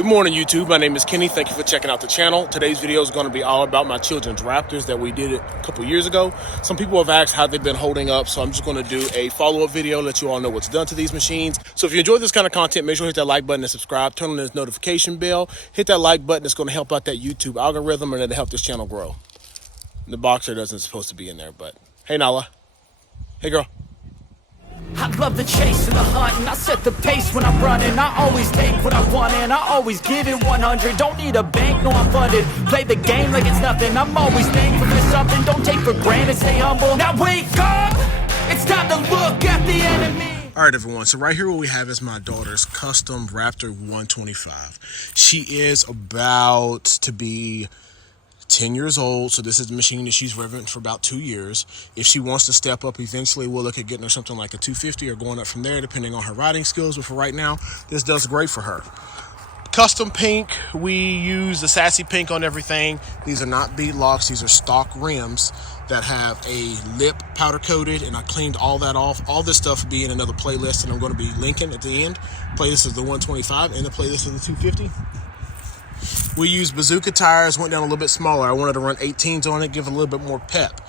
Good morning, YouTube. My name is Kenny. Thank you for checking out the channel. Today's video is going to be all about my children's Raptors that we did a couple years ago. Some people have asked how they've been holding up, so I'm just going to do a follow-up video, let you all know what's done to these machines. So if you enjoy this kind of content, make sure to hit that like button and subscribe. Turn on this notification bell. Hit that like button. It's going to help out that YouTube algorithm and it'll help this channel grow. The boxer doesn't supposed to be in there, but hey, Nala. Hey, girl. I love the chase and the hunt, and I set the pace when I'm running. I always take what I want and I always give it 100. Don't need a bank, no I'm funded. Play the game like it's nothing. I'm always thankful for something. Don't take for granted, stay humble. Now wake up, it's time to look at the enemy. All right, everyone. So right here what we have is my daughter's custom Raptor 125. She is about to be 10 years old, so this is the machine that she's revving for about 2 years. If she wants to step up eventually, we'll look at getting her something like a 250 or going up from there depending on her riding skills, but for right now this does great for her. Custom pink, we use the sassy pink on everything. These are not bead locks, these are stock rims that have a lip powder coated, and I cleaned all that off. All this stuff will be in another playlist and I'm going to be linking at the end. Playlist is the 125 and the playlist is the 250. We used bazooka tires, went down a little bit smaller. I wanted to run 18s on it, give it a little bit more pep.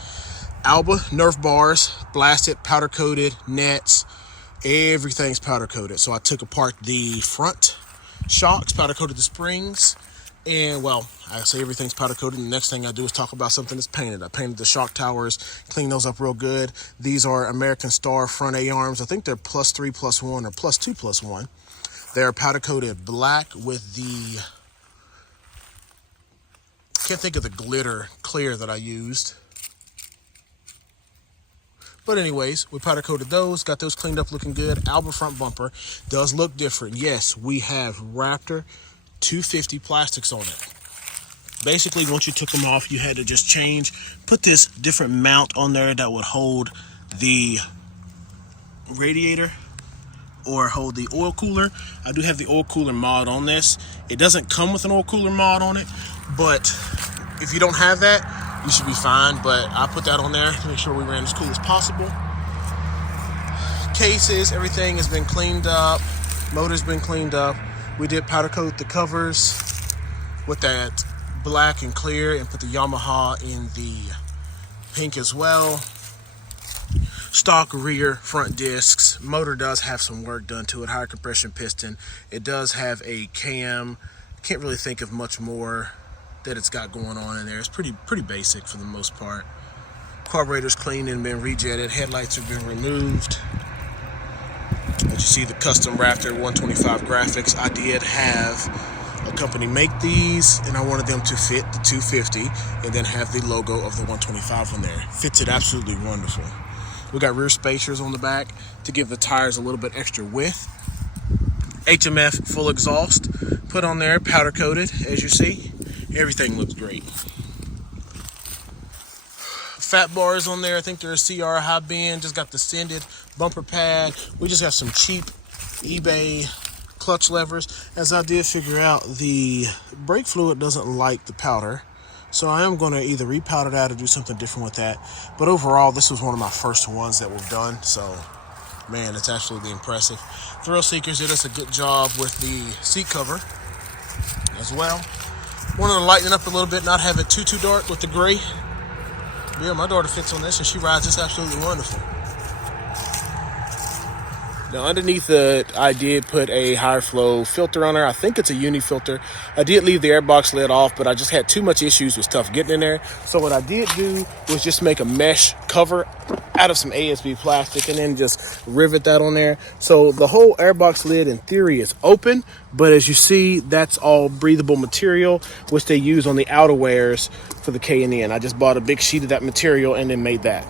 Alba Nerf bars, blasted, powder coated, nets, everything's powder coated. So I took apart the front shocks, powder coated the springs, and well, I say everything's powder coated. The next thing I do is talk about something that's painted. I painted the shock towers, cleaned those up real good. These are American Star front A-arms. I think they're +3 +1 or +2 +1. They're powder coated black with the, can't think of the glitter clear that I used. But anyways, we powder coated those, got those cleaned up looking good. Alba front bumper does look different. Yes, we have Raptor 250 plastics on it. Basically, once you took them off, you had to just put this different mount on there that would hold the radiator or hold the oil cooler. I do have the oil cooler mod on this. It doesn't come with an oil cooler mod on it, but if you don't have that, you should be fine. But I put that on there to make sure we ran as cool as possible. Cases, everything has been cleaned up. Motor's been cleaned up. We did powder coat the covers with that black and clear and put the Yamaha in the pink as well. Stock rear front discs. Motor does have some work done to it. Higher compression piston. It does have a cam. Can't really think of much more that it's got going on in there. It's pretty basic for the most part. Carburetor's cleaned and been rejetted. Headlights have been removed. As you see, the custom Raptor 125 graphics. I did have a company make these, and I wanted them to fit the 250 and then have the logo of the 125 on there. Fits it absolutely wonderful. We got rear spacers on the back to give the tires a little bit extra width. HMF full exhaust put on there, powder coated, as you see. Everything looks great. Fat bars on there. I think they're a CR high bend. Just got the sended bumper pad. We just have some cheap eBay clutch levers. As I did figure out, the brake fluid doesn't like the powder. So I am going to either repowder that or do something different with that. But overall, this was one of my first ones that we've done. So, man, it's absolutely impressive. Thrill Seekers did us a good job with the seat cover as well. Wanted to lighten it up a little bit, not have it too dark with the gray. Yeah, my daughter fits on this and she rides this absolutely wonderful. Now underneath it, I did put a higher flow filter on there. I think it's a uni filter. I did leave the airbox lid off, but I just had too much issues with stuff getting in there. So what I did do was just make a mesh cover out of some ASB plastic and then just rivet that on there. So the whole airbox lid in theory is open, but as you see, that's all breathable material, which they use on the outerwears for the K&N. I just bought a big sheet of that material and then made that.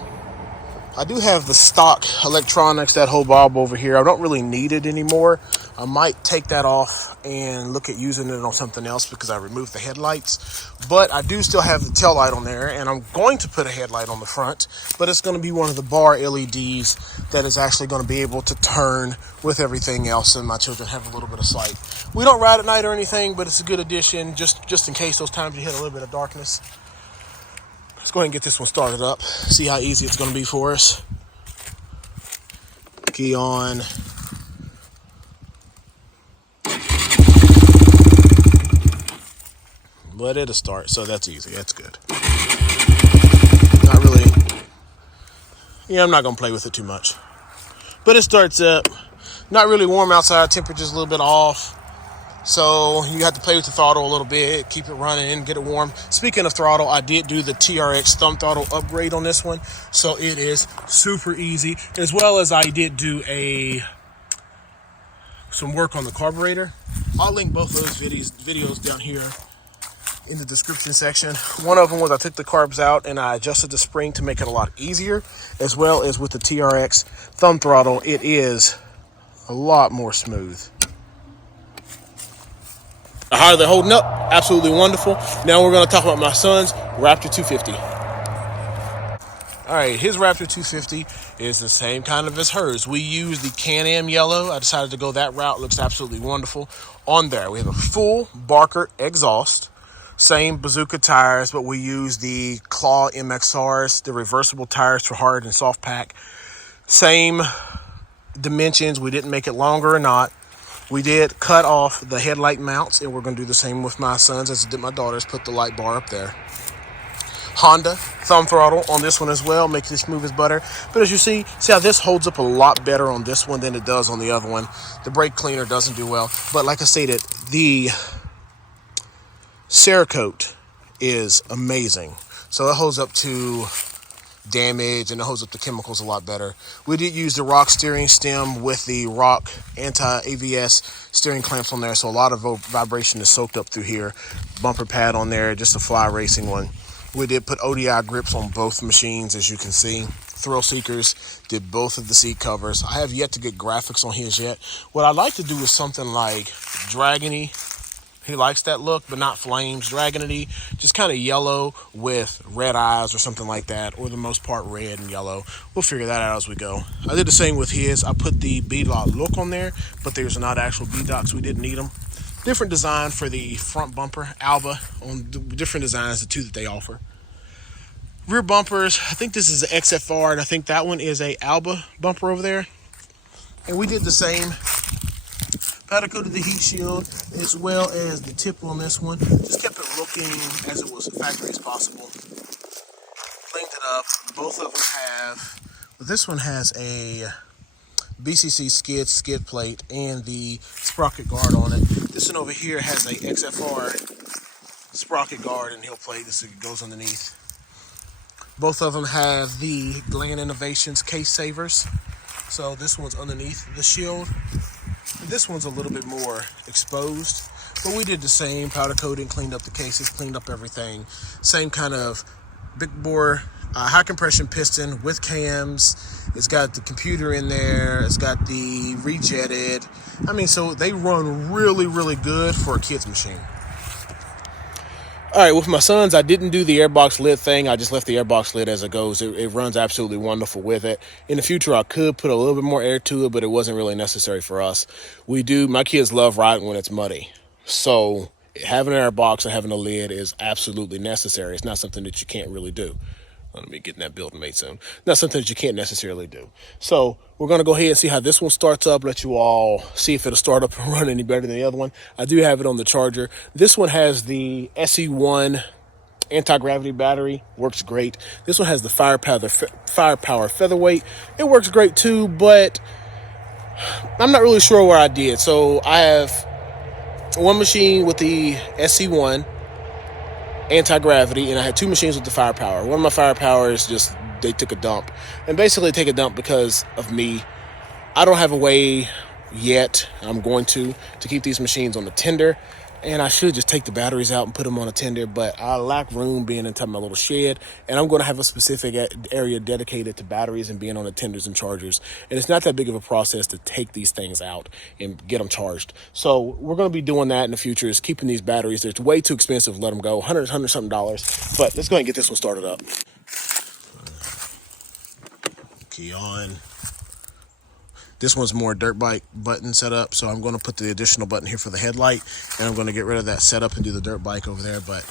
I do have the stock electronics, that whole bulb over here. I don't really need it anymore. I might take that off and look at using it on something else because I removed the headlights. But I do still have the tail light on there, and I'm going to put a headlight on the front, but it's going to be one of the bar LEDs that is actually going to be able to turn with everything else, and my children have a little bit of sight. We don't ride at night or anything, but it's a good addition just in case those times you hit a little bit of darkness. Let's go ahead and get this one started up, see how easy it's going to be for us. Key on. but it'll start, so that's easy. That's good. Not really. Yeah, I'm not gonna play with it too much, but it starts up. Not really warm outside. Temperature's a little bit off, so you have to play with the throttle a little bit, keep it running, get it warm. Speaking of throttle, I did do the TRX thumb throttle upgrade on this one, so it is super easy. As well as I did do some work on the carburetor. I'll link both of those videos down here in the description section. One of them was I took the carbs out and I adjusted the spring to make it a lot easier, as well as with the TRX thumb throttle, it is a lot more smooth. How are they holding up? Absolutely wonderful. Now we're going to talk about my son's Raptor 250. All right, his Raptor 250 is the same kind of as hers. We use the Can-Am yellow. I decided to go that route. Looks absolutely wonderful. On there, we have a full Barker exhaust. Same bazooka tires, but we use the Claw MXRs, the reversible tires for hard and soft pack. Same dimensions. We didn't make it longer or not. We did cut off the headlight mounts, and we're going to do the same with my sons as I did my daughters. Put the light bar up there. Honda thumb throttle on this one as well, making it smooth as butter. But as you see how this holds up a lot better on this one than it does on the other one. The brake cleaner doesn't do well. But like I stated, the Cerakote is amazing. So it holds up to damage and it holds up to chemicals a lot better. We did use the Rock steering stem with the Rock anti-AVS steering clamps on there, so a lot of vibration is soaked up through here. Bumper pad on there, just a fly racing one. We did put ODI grips on both machines, as you can see. Thrill Seekers, did both of the seat covers. I have yet to get graphics on his yet. What I'd like to do is something like Dragony. He likes that look, but not flames. Dragony, just kind of yellow with red eyes or something like that, or the most part red and yellow. We'll figure that out as we go. I did the same with his. I put the beadlock look on there, but there's not actual beadlocks. We didn't need them. Different design for the front bumper, Alba, on the different designs, the two that they offer. Rear bumpers, I think this is the XFR, and I think that one is a Alba bumper over there. And we did the same. Powder coated the heat shield as well as the tip on this one. Just kept it looking as it was factory as possible. Cleaned it up. Both of them have, well, this one has a BCC skid plate and the sprocket guard on it. This one over here has a XFR sprocket guard and heel plate. This goes underneath. Both of them have the Gland Innovations case savers. So this one's underneath the shield. This one's a little bit more exposed, but we did the same. Powder coating, cleaned up the cases, cleaned up everything. Same kind of big bore high compression piston with cams. It's got the computer in there. It's got the rejetted. I mean, so they run really, really good for a kid's machine. All right, with my sons, I didn't do the airbox lid thing. I just left the airbox lid as it goes. It runs absolutely wonderful with it. In the future, I could put a little bit more air to it, but it wasn't really necessary for us. My kids love riding when it's muddy. So having an airbox and having a lid is absolutely necessary. It's not something that you can't really do. Let me get in that building made soon. Not something that you can't necessarily do. So we're going to go ahead and see how this one starts up. Let you all see if it'll start up and run any better than the other one. I do have it on the charger. This one has the SE1 anti-gravity battery. Works great. This one has the Firepower Featherweight. It works great too, but I'm not really sure where I did. So I have one machine with the SE1 anti-gravity, and I had two machines with the Firepower. One of my Firepowers just, they took a dump. And basically take a dump because of me. I don't have a way yet, I'm going to keep these machines on the tender. And I should just take the batteries out and put them on a tender, but I lack room being inside my little shed. And I'm going to have a specific area dedicated to batteries and being on the tenders and chargers. And it's not that big of a process to take these things out and get them charged. So we're going to be doing that in the future, is keeping these batteries. They're way too expensive to let them go, $100 something. But let's go ahead and get this one started up. Key on. This one's more dirt bike button setup, so I'm going to put the additional button here for the headlight, and I'm going to get rid of that setup and do the dirt bike over there. But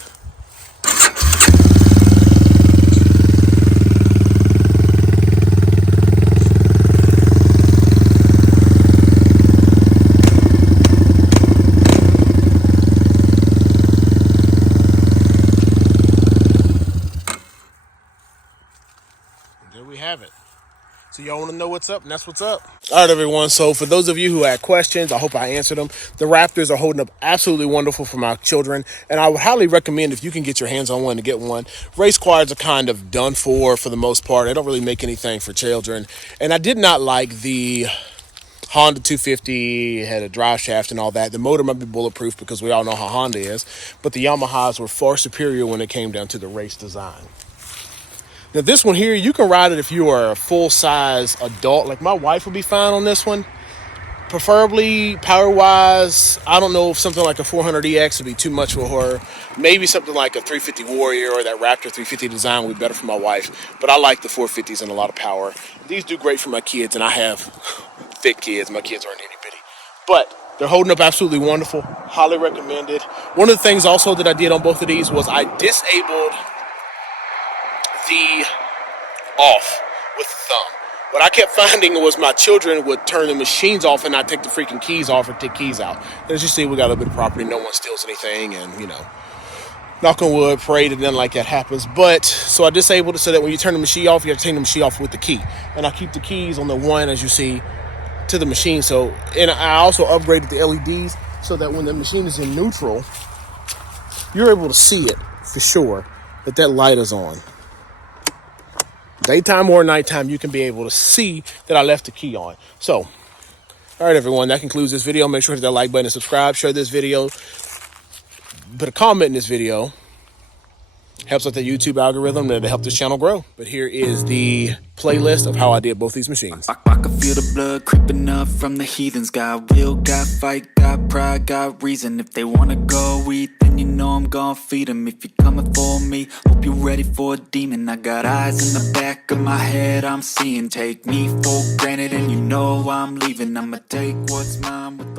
So y'all want to know what's up, and that's what's up. All right, everyone. So for those of you who had questions, I hope I answered them. The Raptors are holding up absolutely wonderful for my children, and I would highly recommend if you can get your hands on one to get one. Race quads are kind of done for the most part. They don't really make anything for children. And I did not like the Honda 250, had a drive shaft and all that. The motor might be bulletproof because we all know how Honda is, but the Yamahas were far superior when it came down to the race design. Now this one here, you can ride it if you are a full-size adult. Like my wife would be fine on this one. Preferably power-wise, I don't know if something like a 400EX would be too much for her. Maybe something like a 350 Warrior or that Raptor 350 design would be better for my wife. But I like the 450s and a lot of power. These do great for my kids, and I have thick kids. My kids aren't itty-bitty. But they're holding up absolutely wonderful. Highly recommended. One of the things also that I did on both of these was I disabled the off with the thumb. What I kept finding was my children would turn the machines off and not take the freaking keys off or take keys out. And as you see, we got a little bit of property. No one steals anything, and knock on wood, pray that nothing like that happens. But so I disabled it so that when you turn the machine off, you have to take the machine off with the key. And I keep the keys on the one, as you see, to the machine. So, and I also upgraded the LEDs so that when the machine is in neutral, you're able to see it for sure that light is on. Daytime or nighttime, you can be able to see that I left the key on. So, all right, everyone, that concludes this video. Make sure to hit that like button and subscribe. Share this video. Put a comment in this video. Helps with the YouTube algorithm and to help this channel grow. But here is the playlist of how I did both these machines. I can feel the blood creeping up from the heathens. Got will, got fight, got pride, got reason. If they wanna go eat, then you know I'm gonna feed them. If you're coming for me, hope you're ready for a demon. I got eyes in the back of my head, I'm seeing. Take me for granted and you know I'm leaving. I'ma take what's mine with